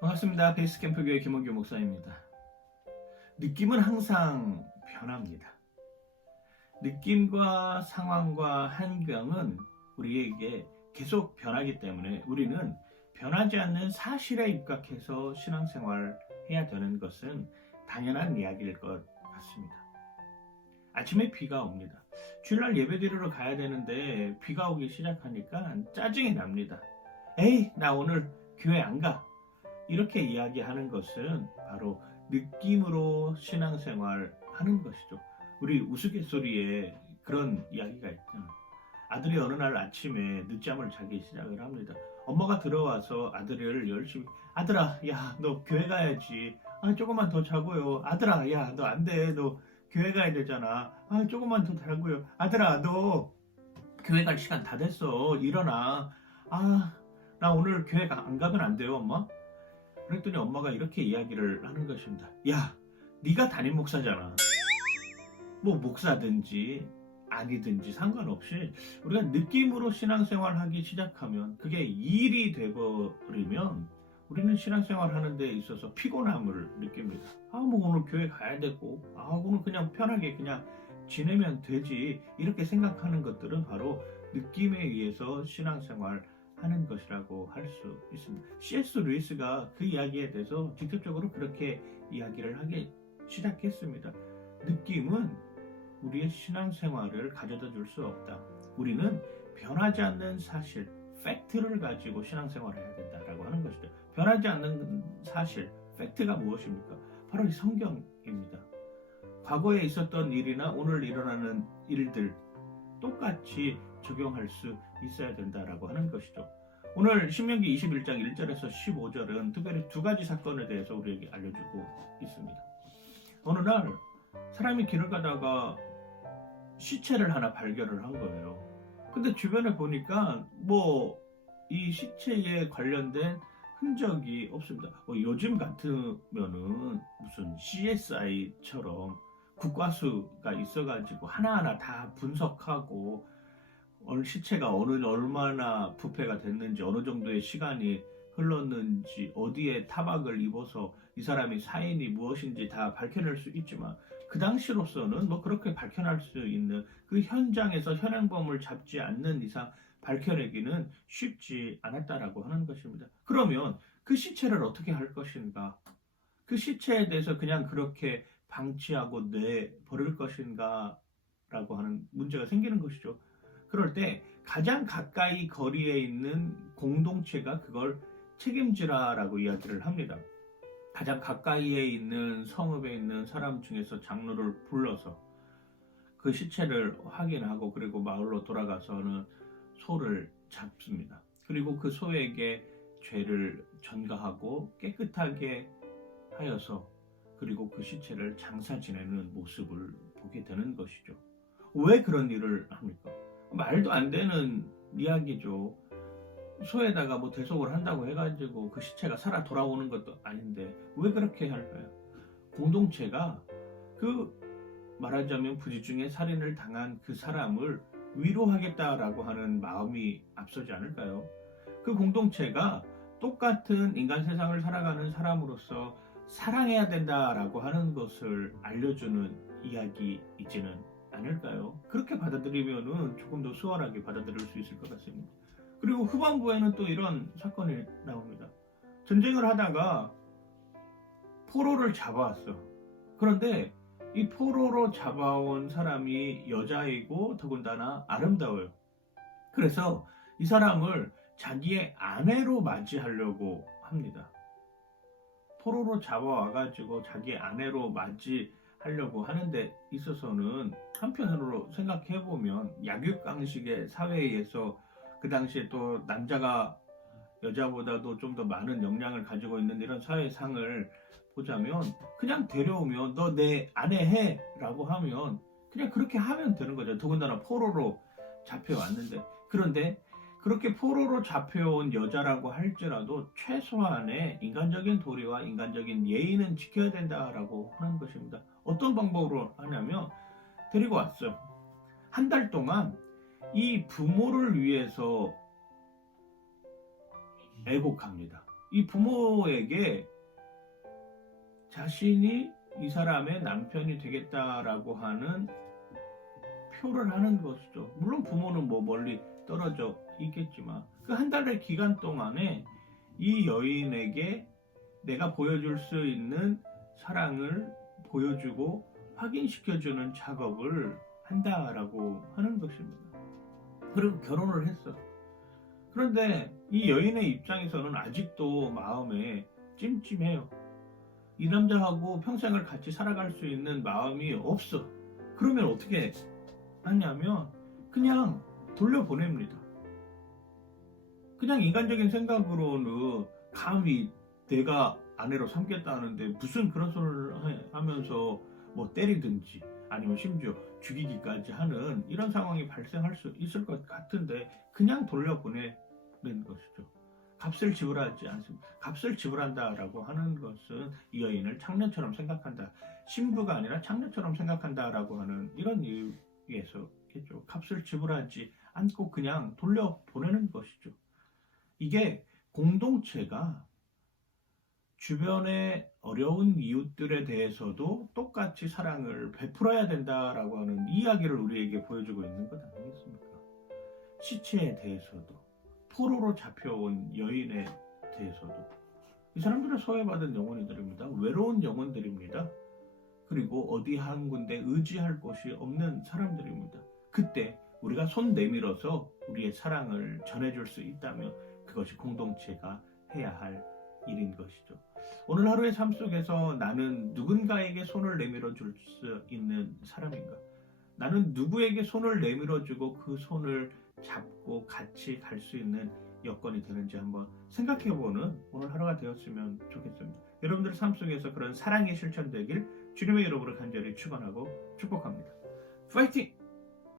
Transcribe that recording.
반갑습니다. 베이스캠프교회 김원규 목사입니다. 느낌은 항상 변합니다. 느낌과 상황과 환경은 우리에게 계속 변하기 때문에 우리는 변하지 않는 사실에 입각해서 신앙생활 해야 되는 것은 당연한 이야기일 것 같습니다. 아침에 비가 옵니다. 주일날 예배드리러 가야 되는데 비가 오기 시작하니까 짜증이 납니다. 에이, 나 오늘 교회 안 가. 이렇게 이야기하는 것은 바로 느낌으로 신앙생활 하는 것이죠. 우리 우스갯소리에 그런 이야기가 있잖아요. 아들이 어느 날 아침에 늦잠을 자기 시작을 합니다. 엄마가 들어와서 아들을 열심히, 아들아, 야, 너 교회 가야지. 조금만 더 자고요. 아들아, 야, 너 안 돼. 너 교회 가야 되잖아. 조금만 더 자고요. 아들아, 너 교회 갈 시간 다 됐어. 일어나. 나 오늘 교회 안 가면 안 돼요, 엄마? 그랬더니 엄마가 이렇게 이야기를 하는 것입니다. 야, 네가 담임 목사잖아. 뭐 목사든지 아니든지 상관없이 우리가 느낌으로 신앙생활 하기 시작하면 그게 일이 돼버리면 우리는 신앙생활 하는 데 있어서 피곤함을 느낍니다. 뭐 오늘 교회 가야 되고 오늘 그냥 편하게 그냥 지내면 되지, 이렇게 생각하는 것들은 바로 느낌에 의해서 신앙생활 하는 것이라고 할 수 있습니다. C.S. 루이스가 그 이야기에 대해서 직접적으로 그렇게 이야기를 하기 시작했습니다. 느낌은 우리의 신앙생활을 가져다 줄 수 없다. 우리는 변하지 않는 사실, 팩트를 가지고 신앙생활을 해야 된다라고 하는 것이죠. 변하지 않는 사실, 팩트가 무엇입니까? 바로 이 성경입니다. 과거에 있었던 일이나 오늘 일어나는 일들 똑같이 적용할 수 있어야 된다라고 하는 것이죠. 오늘 신명기 21장 1절에서 15절은 특별히 두 가지 사건에 대해서 우리에게 알려주고 있습니다. 어느 날 사람이 길을 가다가 시체를 하나 발견을 한 거예요. 근데 주변에 보니까 이 시체에 관련된 흔적이 없습니다. 요즘 같으면은 무슨 CSI처럼 국과수가 있어가지고 하나하나 다 분석하고 시체가 얼마나 부패가 됐는지, 어느 정도의 시간이 흘렀는지, 어디에 타박을 입어서 이 사람이 사인이 무엇인지 다 밝혀낼 수 있지만 그 당시로서는 그렇게 밝혀낼 수 있는 그 현장에서 현행범을 잡지 않는 이상 밝혀내기는 쉽지 않았다라고 하는 것입니다. 그러면 그 시체를 어떻게 할 것인가? 그 시체에 대해서 그냥 그렇게 방치하고 내버릴 것인가? 라고 하는 문제가 생기는 것이죠. 그럴 때 가장 가까이 거리에 있는 공동체가 그걸 책임지라라고 이야기를 합니다. 가장 가까이에 있는 성읍에 있는 사람 중에서 장로를 불러서 그 시체를 확인하고 그리고 마을로 돌아가서는 소를 잡습니다. 그리고 그 소에게 죄를 전가하고 깨끗하게 하여서 그리고 그 시체를 장사 지내는 모습을 보게 되는 것이죠. 왜 그런 일을 합니까? 말도 안 되는 이야기죠. 소에다가 대속을 한다고 해가지고 그 시체가 살아 돌아오는 것도 아닌데 왜 그렇게 할까요? 공동체가 말하자면 부지중에 살인을 당한 그 사람을 위로하겠다라고 하는 마음이 앞서지 않을까요? 그 공동체가 똑같은 인간 세상을 살아가는 사람으로서 사랑해야 된다라고 하는 것을 알려주는 이야기이지는 않을까요? 그렇게 받아들이면은 조금 더 수월하게 받아들일 수 있을 것 같습니다. 그리고 후반부에는 또 이런 사건이 나옵니다. 전쟁을 하다가 포로를 잡아왔어. 그런데 이 포로로 잡아온 사람이 여자이고 더군다나 아름다워요. 그래서 이 사람을 자기의 아내로 맞이하려고 합니다. 포로로 잡아와가지고 자기의 아내로 맞이하려고 하는데 있어서는 한편으로 생각해보면 약육강식의 사회에서 그 당시에 또 남자가 여자보다도 좀 더 많은 역량을 가지고 있는 이런 사회상을 보자면 그냥 데려오면 너 내 아내 해 라고 하면 그냥 그렇게 하면 되는 거죠. 더군다나 포로로 잡혀왔는데, 그런데 그렇게 포로로 잡혀온 여자라고 할지라도 최소한의 인간적인 도리와 인간적인 예의는 지켜야 된다라고 하는 것입니다. 어떤 방법으로 하냐면 데리고 왔어요. 한 달 동안 이 부모를 위해서 애곡합니다. 이 부모에게 자신이 이 사람의 남편이 되겠다라고 하는 표를 하는 것이죠. 물론 부모는 뭐 멀리 떨어져 있겠지만 그 한 달의 기간 동안에 이 여인에게 내가 보여줄 수 있는 사랑을 보여주고 확인시켜주는 작업을 한다라고 하는 것입니다. 그리고 결혼을 했어. 그런데 이 여인의 입장에서는 아직도 마음에 찜찜해요. 이 남자하고 평생을 같이 살아갈 수 있는 마음이 없어. 그러면 어떻게 하냐면 그냥 돌려보냅니다. 그냥 인간적인 생각으로는 감히 내가 아내로 삼겠다는데 무슨 그런 소리를 하면서 뭐 때리든지 아니면 심지어 죽이기까지 하는 이런 상황이 발생할 수 있을 것 같은데 그냥 돌려보내는 것이죠. 값을 지불하지 않습니다. 값을 지불한다라고 하는 것은 이 여인을 창녀처럼 생각한다. 신부가 아니라 창녀처럼 생각한다라고 하는 이런 이유에서겠죠. 값을 지불하지 않고 그냥 돌려보내는 것이죠. 이게 공동체가 주변의 어려운 이웃들에 대해서도 똑같이 사랑을 베풀어야 된다라고 하는 이야기를 우리에게 보여주고 있는 것 아니겠습니까? 시체에 대해서도 포로로 잡혀온 여인에 대해서도 이 사람들은 소외받은 영혼들입니다. 외로운 영혼들입니다. 그리고 어디 한 군데 의지할 곳이 없는 사람들입니다. 그때 우리가 손 내밀어서 우리의 사랑을 전해줄 수 있다면 그것이 공동체가 해야 할 일인 것이죠. 오늘 하루의 삶 속에서 나는 누군가에게 손을 내밀어 줄 수 있는 사람인가? 나는 누구에게 손을 내밀어 주고 그 손을 잡고 같이 갈 수 있는 여건이 되는지 한번 생각해보는 오늘 하루가 되었으면 좋겠습니다. 여러분들의 삶 속에서 그런 사랑이 실천되길 주님의 이름으로 간절히 축원하고 축복합니다. 파이팅!